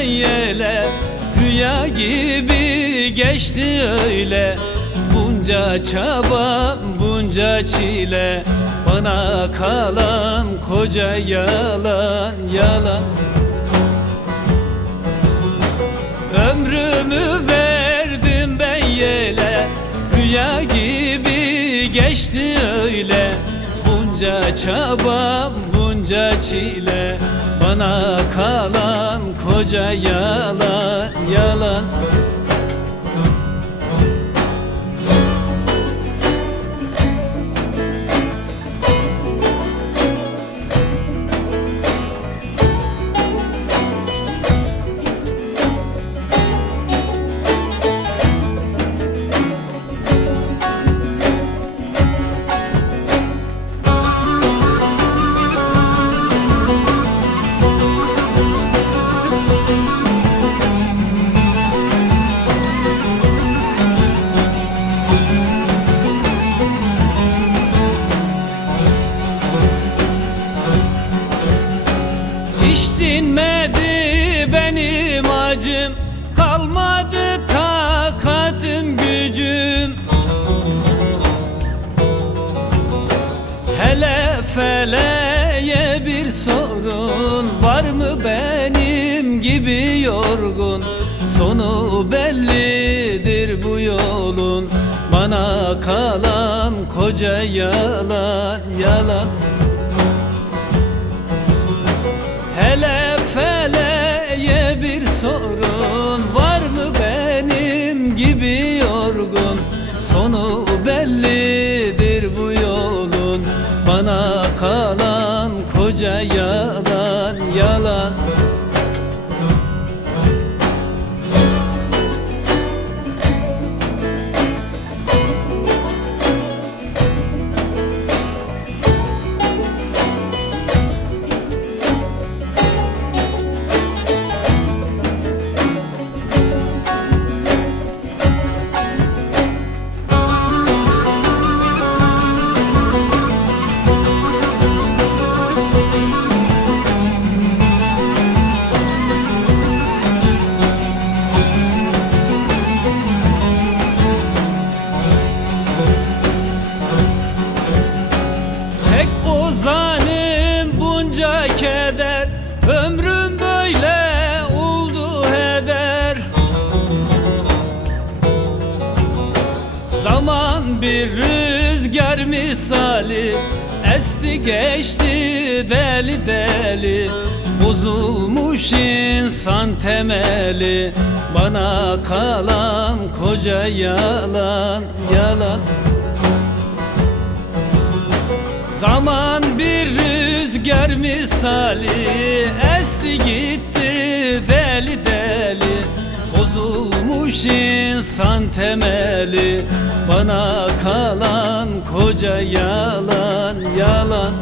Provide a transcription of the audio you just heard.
ben yele, rüya gibi geçti öyle. Bunca çaba, bunca çile, bana kalan koca yalan, yalan. Ömrümü verdim ben yele, rüya gibi geçti öyle. Bunca çaba, bunca çile, bana kalan koca yalan, yalan. Hiç dinmedi benim acım, kalmadı takatim gücüm. Hele feleğe bir sorun, var mı benim gibi yorgun? Sonu bellidir bu yolun, bana kalan koca yalan, yalan. Hele feleğe bir sorun, var mı benim gibi yorgun? Sonu bellidir bu yolun, bana kalan koca yalan, yalan. Zalim bunca keder, ömrüm böyle oldu heder. Zaman bir rüzgar misali, esti geçti deli deli. Bozulmuş insan temeli, bana kalan koca yalan, yalan. Zaman bir rüzgar misali, esti gitti deli deli. Bozulmuş insan temeli, bana kalan koca yalan, yalan.